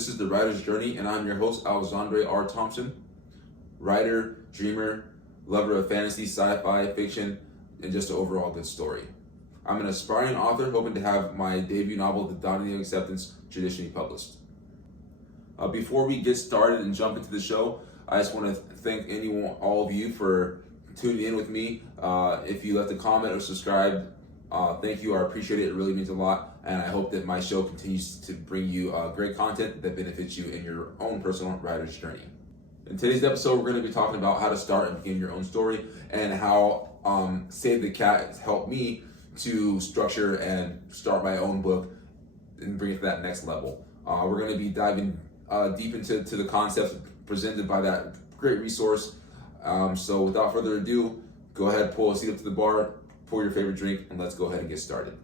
This is The Writer's Journey, and I'm your host, Alexandre R. Thompson, writer, dreamer, lover of fantasy, sci-fi, fiction, and just an overall good story. I'm an aspiring author hoping to have my debut novel, The Dawning of Acceptance, traditionally published. Before we get started and jump into the show, I just want to thank all of you for tuning in with me. If you left a comment or subscribed, thank you. I appreciate it. It really means a lot. And I hope that my show continues to bring you great content that benefits you in your own personal writer's journey. In today's episode, we're going to be talking about how to start and begin your own story and how Save the Cat has helped me to structure and start my own book and bring it to that next level. We're going to be diving deep into the concepts presented by that great resource. So without further ado, go ahead, pull a seat up to the bar, pour your favorite drink, and let's go ahead and get started.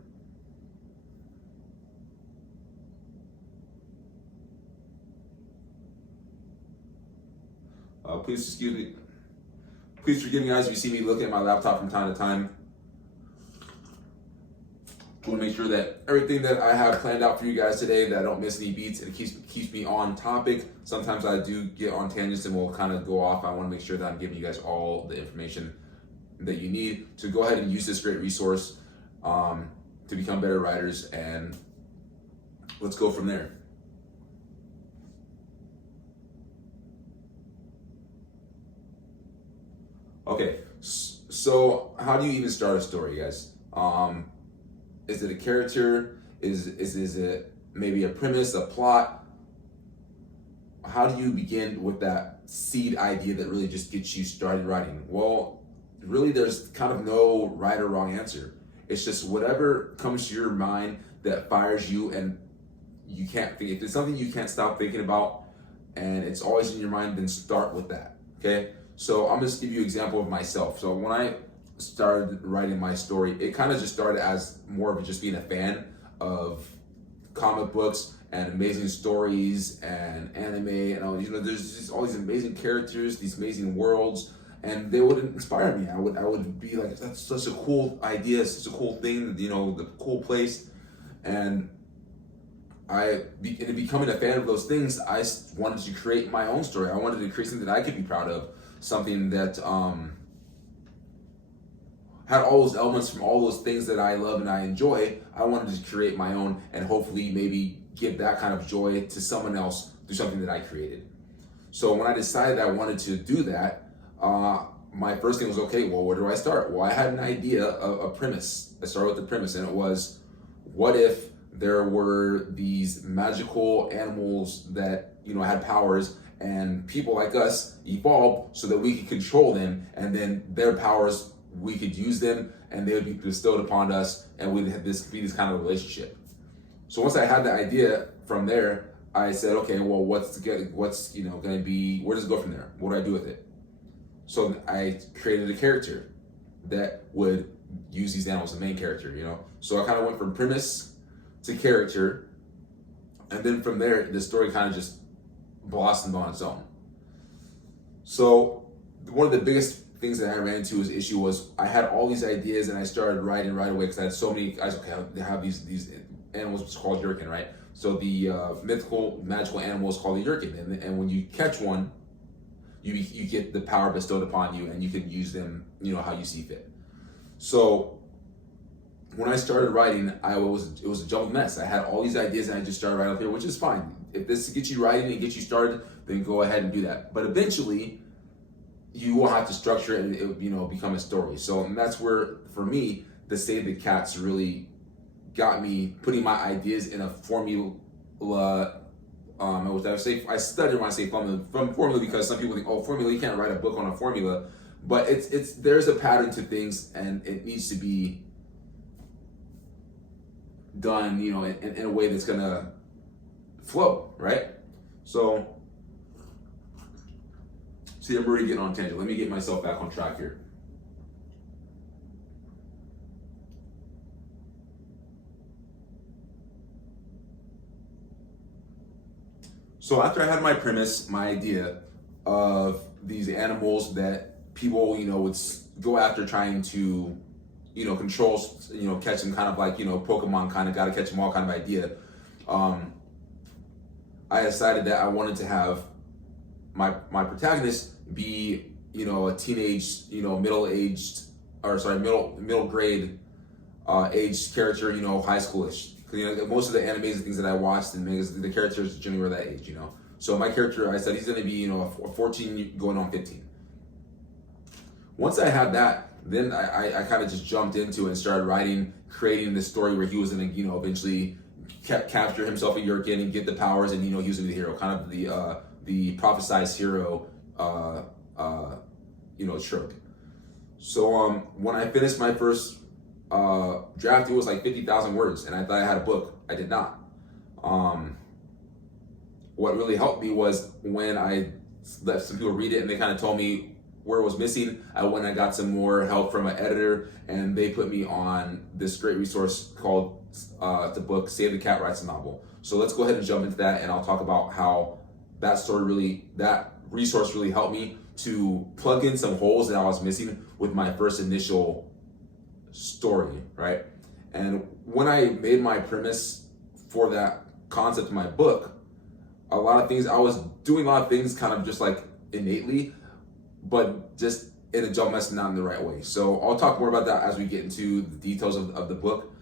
Please forgive me, guys, if you see me looking at my laptop from time to time. I want to make sure that everything that I have planned out for you guys today, that I don't miss any beats, and it keeps me on topic. Sometimes I do get on tangents and we'll kind of go off. I want to make sure that I'm giving you guys all the information that you need to go ahead and use this great resource to become better writers, and let's go from there. Okay, so how do you even start a story, guys? Is it a character? Is it maybe a premise, a plot? How do you begin with that seed idea that really just gets you started writing? Well, really there's kind of no right or wrong answer. It's just whatever comes to your mind that fires you, and you can't think. If it's something you can't stop thinking about and it's always in your mind, then start with that, okay? So I'm just give you an example of myself. So when I started writing my story, it kind of just started as more of just being a fan of comic books and amazing stories and anime and all. There's just all these amazing characters, these amazing worlds, and they would inspire me. I would be like, that's such a cool idea, such a cool thing, the cool place. And in becoming a fan of those things, I wanted to create my own story. I wanted to create something that I could be proud of, something that had all those elements from all those things that I love and I enjoy. I wanted to create my own and hopefully maybe give that kind of joy to someone else through something that I created. So when I decided I wanted to do that, my first thing was, okay, well, where do I start? Well, I had an idea, a premise. I started with the premise, and it was, what if there were these magical animals that had powers, and people like us evolved so that we could control them, and then their powers, we could use them, and they would be bestowed upon us, and we'd have this kind of relationship. So once I had the idea from there, I said, okay, well, what's going to be? Where does it go from there? What do I do with it? So I created a character that would use these animals, the main character. So I kind of went from premise to character, and then from there, the story kind of just blossomed on its own. So one of the biggest things that I ran into as issue was I had all these ideas and I started writing right away because I had so many guys. Okay, they have these animals called Yurkin, right? So the mythical magical animal is called the Yurkin, and when you catch one, you get the power bestowed upon you, and you can use them how you see fit. So when I started writing, it was a jumbled mess. I had all these ideas and I just started writing up here, which is fine. If this gets you writing and gets you started, then go ahead and do that. But eventually, you will have to structure it and it become a story. So and that's where, for me, the Save the Cats really got me putting my ideas in a formula. I stutter when I say formula because some people think, oh, formula, you can't write a book on a formula. But there's a pattern to things, and it needs to be done, in a way that's gonna flow, right? So, see, I'm already getting on tangent. Let me get myself back on track here. So after I had my premise, my idea of these animals that people, would go after trying to, control, catch them, kind of like, Pokemon kind of gotta catch them all kind of idea. I decided that I wanted to have my protagonist be, a teenage, middle grade age character, high schoolish. Most of the animes and things that I watched and the characters generally were that age, So my character, I said he's going to be, a 14 going on 15. Once I had that, then I kind of just jumped into it and started writing, creating this story where he was going to, eventually capture himself a Yurkin and get the powers, and he was going to be the hero, kind of the prophesized hero, trope. So when I finished my first draft, it was like 50,000 words, and I thought I had a book. I did not. What really helped me was when I let some people read it and they kind of told me where it was missing. I went and I got some more help from an editor, and they put me on this great resource called the book Save the Cat Writes a Novel. So let's go ahead and jump into that, and I'll talk about how that resource really helped me to plug in some holes that I was missing with my first initial story, right? And when I made my premise for that concept in my book, I was doing a lot of things kind of just like innately, but just in a jump mess, not in the right way. So I'll talk more about that as we get into the details of the book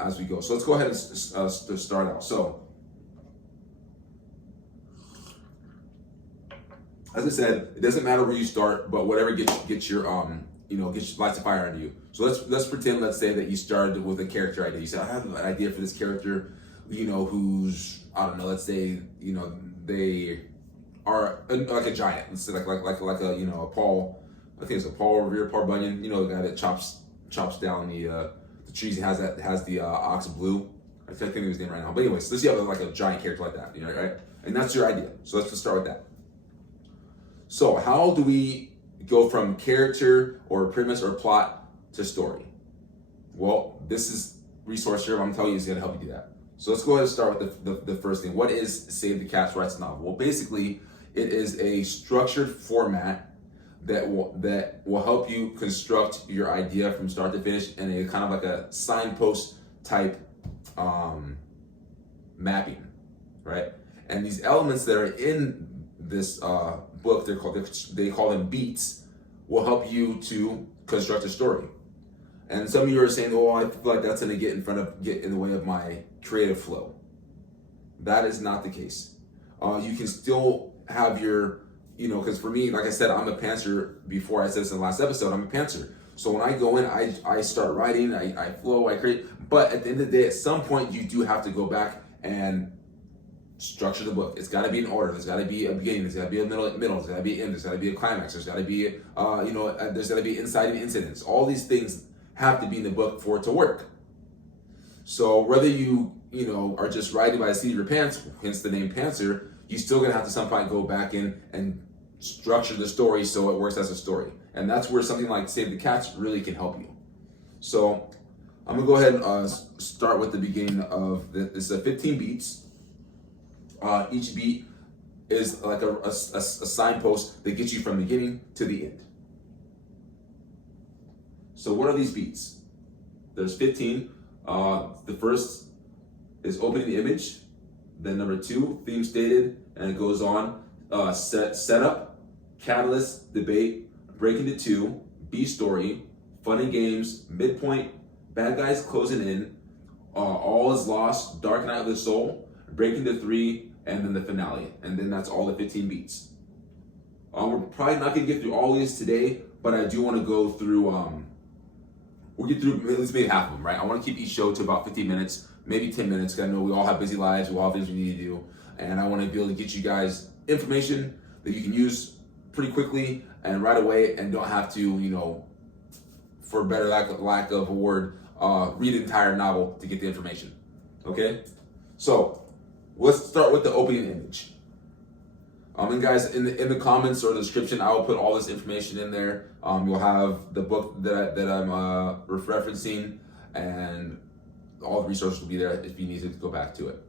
as we go. So let's go ahead and start out. So, as I said, it doesn't matter where you start, but whatever gets your lights a fire under you. So let's pretend, let's say that you started with a character idea. You said, I have an idea for this character, who's, I don't know, let's say, they are like a giant. Let's say like a Paul, I think it's a Paul Revere, Paul Bunyan, the guy that chops down the trees. He has the ox blue. I can't think of his name right now. But anyways, let's have like a giant character like that, right? And that's your idea. So let's just start with that. So how do we go from character or premise or plot to story? Well, this is resource here I'm telling you is going to help you do that. So let's go ahead and start with the first thing. What is Save the Cat Writes a Novel? Well, basically, it is a structured format that will help you construct your idea from start to finish in a kind of like a signpost type mapping, right? And these elements that are in this book, they call them beats, will help you to construct a story. And some of you are saying, "Oh, I feel like that's going to get in the way of my creative flow." That is not the case. You can still have your, because for me, like I said, I'm a pantser. Before I said this in the last episode, I'm a pantser. So when I go in, I start writing, I flow, I create. But at the end of the day, at some point, you do have to go back and structure the book. It's got to be in order. There's got to be a beginning. There's got to be a middle. There's got to be an end. There's got to be a climax. There's got to be, there's got to be inciting incidents. All these things have to be in the book for it to work. So whether you are just writing by the seat of your pants, hence the name Pantser, you're still gonna have to some point go back in and structure the story so it works as a story. And that's where something like Save the Cats really can help you. So I'm gonna go ahead and start with the beginning of this. 15 beats. Each beat is like a signpost that gets you from the beginning to the end. So what are these beats? There's 15. The first is opening the image. Then number 2, theme stated, and it goes on. Setup, catalyst, debate, break into 2, B story, fun and games, midpoint, bad guys closing in, all is lost, dark night of the soul, break into 3, and then the finale. And then that's all the 15 beats. We're probably not gonna get through all these today, but I do want to go through. We'll get through at least maybe half of them, right? I want to keep each show to about 15 minutes, maybe 10 minutes, because I know we all have busy lives, we all have things we need to do, and I want to be able to get you guys information that you can use pretty quickly and right away, and don't have to, for better lack of a word, read the entire novel to get the information. Okay? So let's start with the opening image. And guys, in the comments or the description, I will put all this information in there. You'll have the book that I'm referencing, and all the resources will be there if you need to go back to it.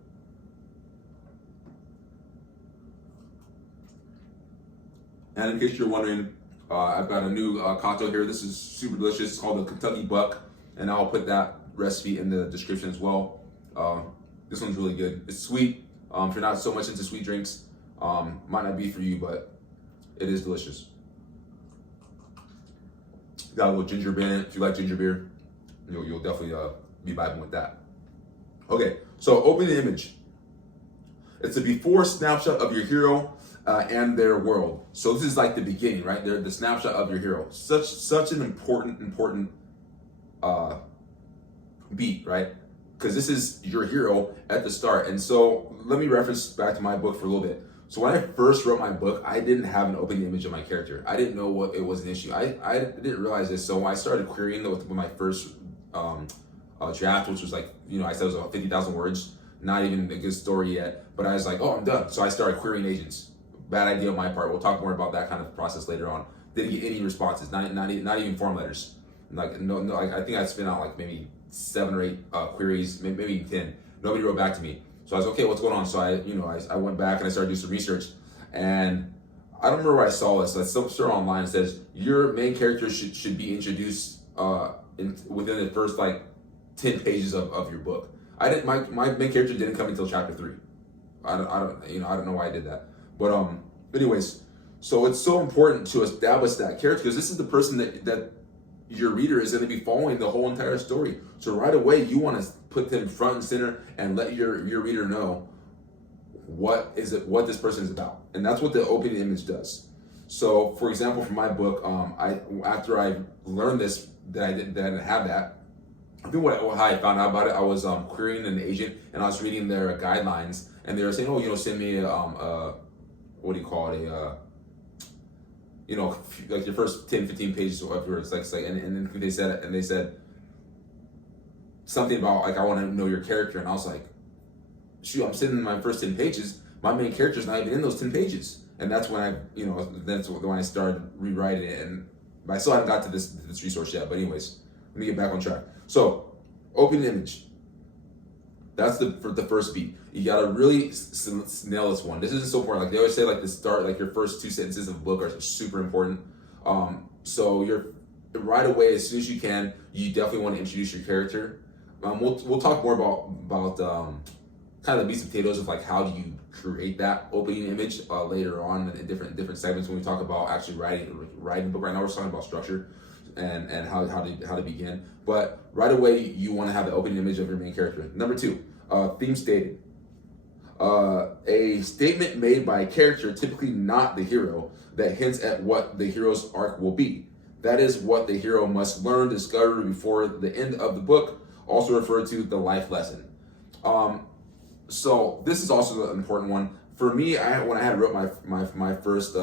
And in case you're wondering, I've got a new cocktail here. This is super delicious. It's called the Kentucky Buck, and I'll put that recipe in the description as well. This one's really good. It's sweet, If you're not so much into sweet drinks, might not be for you, but it is delicious. Got a little ginger beer in it. If you like ginger beer, you'll definitely be vibing with that. Okay, so open the image. It's a before snapshot of your hero and their world. So this is like the beginning, right? They're the snapshot of your hero. Such an important beat, right? Because this is your hero at the start. And so let me reference back to my book for a little bit. So when I first wrote my book, I didn't have an open image of my character. I didn't know what it was an issue. I didn't realize this. So when I started querying with my first draft, which was like, I said it was about 50,000 words, not even a good story yet, but I was like, oh, I'm done. So I started querying agents. Bad idea on my part. We'll talk more about that kind of process later on. Didn't get any responses, not even form letters. Like no, I think I spent out like maybe 7 or 8 queries, maybe 10. Nobody wrote back to me. So I was okay, what's going on? So I went back and I started doing some research, and I don't remember where I saw this. It's somewhere online. It says your main character should be introduced within the first like 10 pages of your book. I didn't. My main character didn't come until chapter 3. I don't know why I did that. But anyways, so it's so important to establish that character because this is the person that your reader is going to be following the whole entire story. So right away, you want to put them front and center and let your reader know what this person is about, and that's what the opening image does. So, for example, for my book, after I learned this that I didn't have that. I think how I found out about it, I was querying an agent and I was reading their guidelines, and they were saying, oh, send me what do you call it, like your first 10, 15 pages or whatever. It's like, and then they said something about like, I want to know your character. And I was like, shoot, I'm sitting in my first 10 pages. My main character's not even in those 10 pages. And that's when that's when I started rewriting it. And I still haven't got to this resource yet. But anyways, let me get back on track. So, open image. That's for the first beat. You gotta really nail this one. This isn't so important. Like they always say, like the start, like your first 2 sentences of a book are super important. So you're right away, as soon as you can, you definitely want to introduce your character. We'll talk more about kind of the meat and potatoes of like how do you create that opening image later on in different segments when we talk about actually writing book. Right now we're talking about structure and how to begin. But right away you want to have the opening image of your main character. Number 2, theme stated. A statement made by a character, typically not the hero, that hints at what the hero's arc will be. That is what the hero must learn, discover before the end of the book, also referred to the life lesson. So this is also an important one. For me, when I wrote my first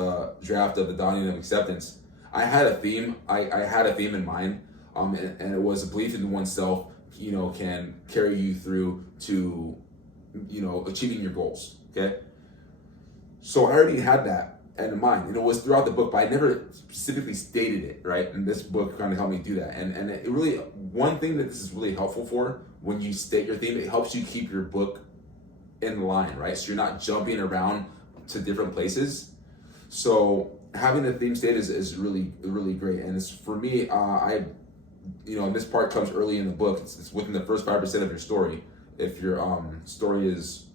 draft of the Dawning of Acceptance, I had a theme. I had a theme in mind, and it was a belief in oneself, can carry you through to, achieving your goals. Okay. So I already had that in mind, and it was throughout the book, but I never specifically stated it, right? And this book kind of helped me do that. And it really, one thing that this is really helpful for when you state your theme, it helps you keep your book in line, right? So you're not jumping around to different places. So having a theme state is really, really great. And it's for me, and this part comes early in the book. It's within the first 5% of your story. If your story is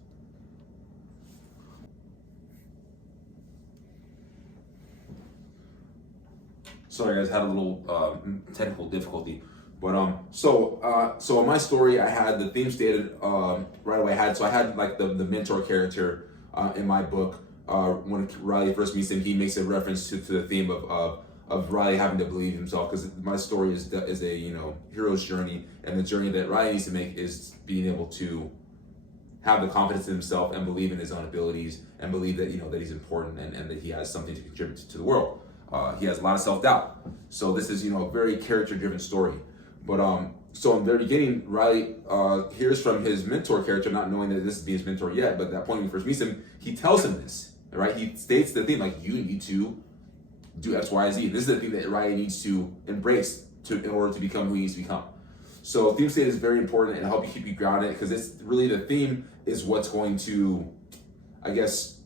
sorry guys, had a little technical difficulty. But so in my story, I had the theme stated right away. I had like the mentor character in my book. When Riley first meets him, he makes a reference to the theme of Riley having to believe himself, because my story is a hero's journey, and the journey that Riley needs to make is being able to have the confidence in himself and believe in his own abilities and believe that that he's important and that he has something to contribute to the world. He has a lot of self-doubt, so this is a very character-driven story. But so in the very beginning, Riley hears from his mentor character, not knowing that this is his mentor yet, but at that point when he first meets him, he tells him this, right? He states the thing, like, you need to do X, Y, Z. This is the thing that Riley needs to embrace in order to become who he needs to become. So theme state is very important and help you keep you grounded, because it's really the theme is what's going to, I guess,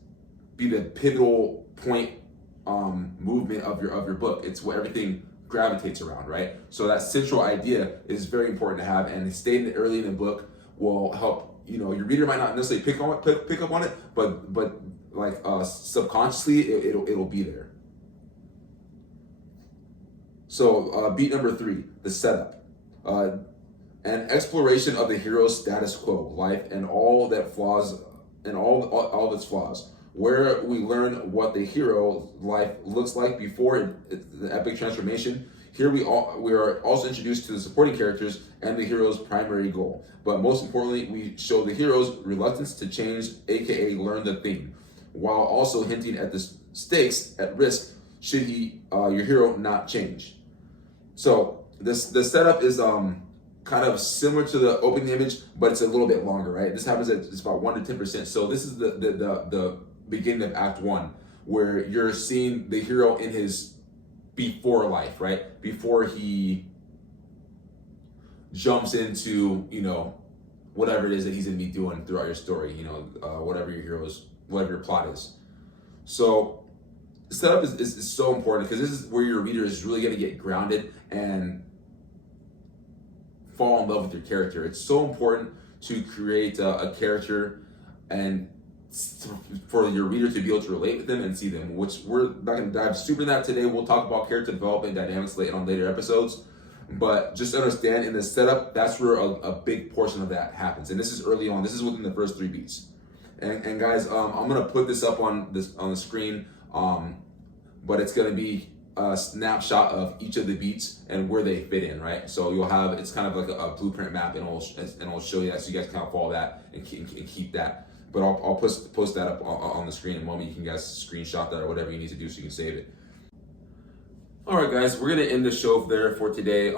be the pivotal point movement of your book. It's what everything gravitates around, right? So that central idea is very important to have, and stating it early in the book will help your reader might not necessarily pick up on it, but like subconsciously it'll be there. So beat number 3, the setup. An exploration of the hero's status quo, life, and all of its flaws, where we learn what the hero life looks like before the epic transformation. Here we are also introduced to the supporting characters and the hero's primary goal. But most importantly, we show the hero's reluctance to change, aka learn the thing, while also hinting at the stakes at risk should your hero not change. So the setup is kind of similar to the opening image, but it's a little bit longer, right? This happens at it's about 1 to 10%. So this is the beginning of Act 1, where you're seeing the hero in his before life, right? Before he jumps into, whatever it is that he's gonna be doing throughout your story, whatever your plot is. So the setup is so important, because this is where your reader is really gonna get grounded and fall in love with your character. It's so important to create a character and for your reader to be able to relate with them and see them, which we're not going to dive super in that today. We'll talk about character development dynamics on later episodes, but just understand in the setup, that's where a big portion of that happens. And this is early on. This is within the first 3 beats. And guys, I'm going to put this up on the screen, but it's going to be a snapshot of each of the beats and where they fit in, right? So you'll have, it's kind of like a blueprint map, and it'll show you that, so you guys can kind of follow that and keep that. But I'll post that up on the screen in a moment. You can guys screenshot that or whatever you need to do so you can save it. All right, guys, we're gonna end the show there for today.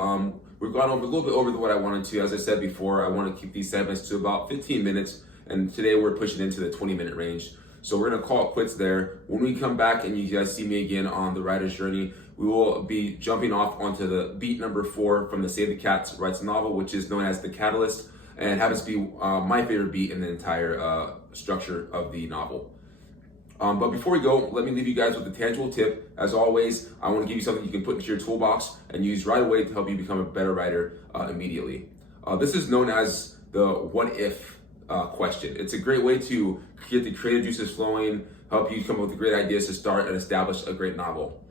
We've gone over a little bit over what I wanted to. As I said before, I want to keep these segments to about 15 minutes, and today we're pushing into the 20-minute range. So we're gonna call it quits there. When we come back and you guys see me again on the writer's journey, we will be jumping off onto the beat number 4 from the Save the Cats Writes novel, which is known as The Catalyst, and happens to be my favorite beat in the entire structure of the novel. But before we go, let me leave you guys with a tangible tip. As always, I want to give you something you can put into your toolbox and use right away to help you become a better writer immediately. This is known as the what if question. It's a great way to get the creative juices flowing, help you come up with great ideas to start and establish a great novel.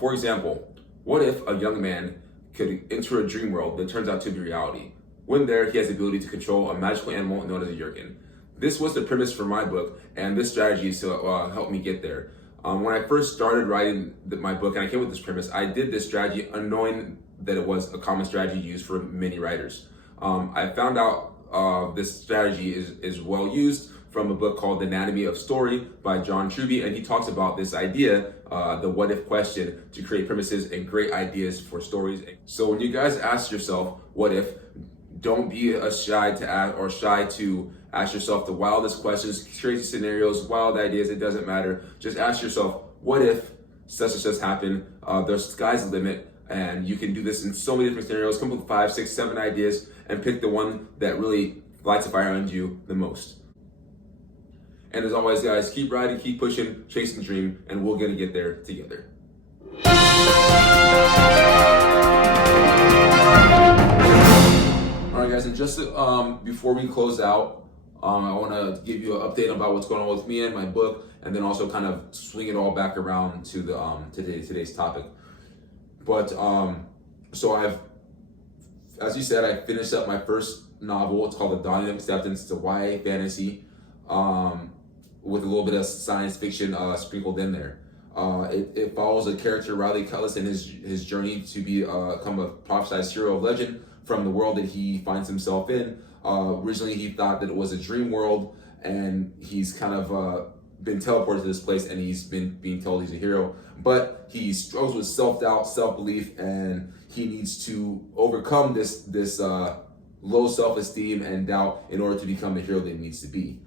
For example, what if a young man could enter a dream world that turns out to be reality? When there, he has the ability to control a magical animal known as a yurkin. This was the premise for my book, and this strategy helped me get there. When I first started writing my book and I came with this premise, I did this strategy unknowing that it was a common strategy used for many writers. I found out this strategy is well used from a book called The Anatomy of Story by John Truby, and he talks about this idea, the what if question, to create premises and great ideas for stories. So when you guys ask yourself, what if, don't be shy to ask yourself the wildest questions, crazy scenarios, wild ideas, it doesn't matter. Just ask yourself, what if such and such happened? The sky's the limit, and you can do this in so many different scenarios. Come up with 5, 6, 7 ideas and pick the one that really lights a fire under you the most. And as always, guys, keep writing, keep pushing, chasing the dream, and we're gonna get there together. All right, guys, and just before we close out, I want to give you an update about what's going on with me and my book, and then also kind of swing it all back around to the today's topic. But so as you said, I finished up my first novel. It's called The Dawning of Acceptance. It's a YA fantasy with a little bit of science fiction sprinkled in there. It follows a character, Riley Cutlass, in his journey to become a prophesized hero of legend from the world that he finds himself in. Originally, he thought that it was a dream world, and he's kind of been teleported to this place, and he's been being told he's a hero. But he struggles with self-doubt, self-belief, and he needs to overcome this low self-esteem and doubt in order to become the hero that he needs to be.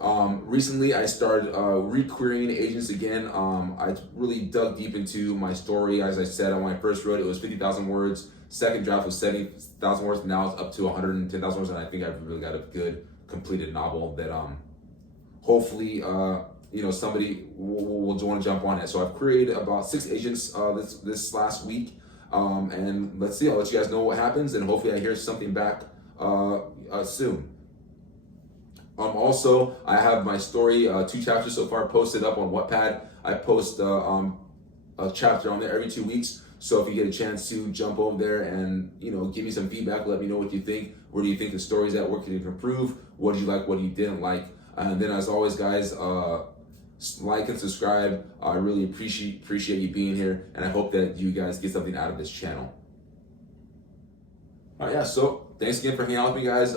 Recently, I started re-querying agents again. I really dug deep into my story. As I said, when I first wrote it, it was 50,000 words. Second draft was 70,000 words. Now it's up to 110,000 words, and I think I've really got a good completed novel that hopefully somebody will want to jump on it. So I've created about 6 agents this last week, and let's see. I'll let you guys know what happens, and hopefully I hear something back soon. Also, I have my story, 2 chapters so far posted up on Wattpad. I post a chapter on there every 2 weeks. So if you get a chance to jump over there and give me some feedback, let me know what you think. Where do you think the story's at? What can you improve? What did you like? What you didn't like? And then, as always, guys, like and subscribe. I really appreciate you being here, and I hope that you guys get something out of this channel. All right, yeah. So thanks again for hanging out with me, guys.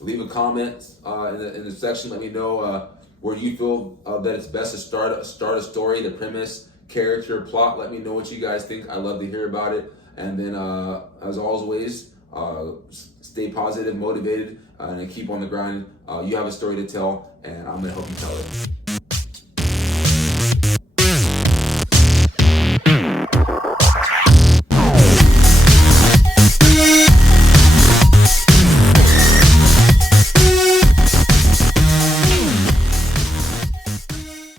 Leave a comment in the section. Let me know where you feel that it's best to start a story, the premise, character, plot. Let me know what you guys think. I love to hear about it. And then, as always, stay positive, motivated, and keep on the grind. You have a story to tell, and I'm gonna help you tell it.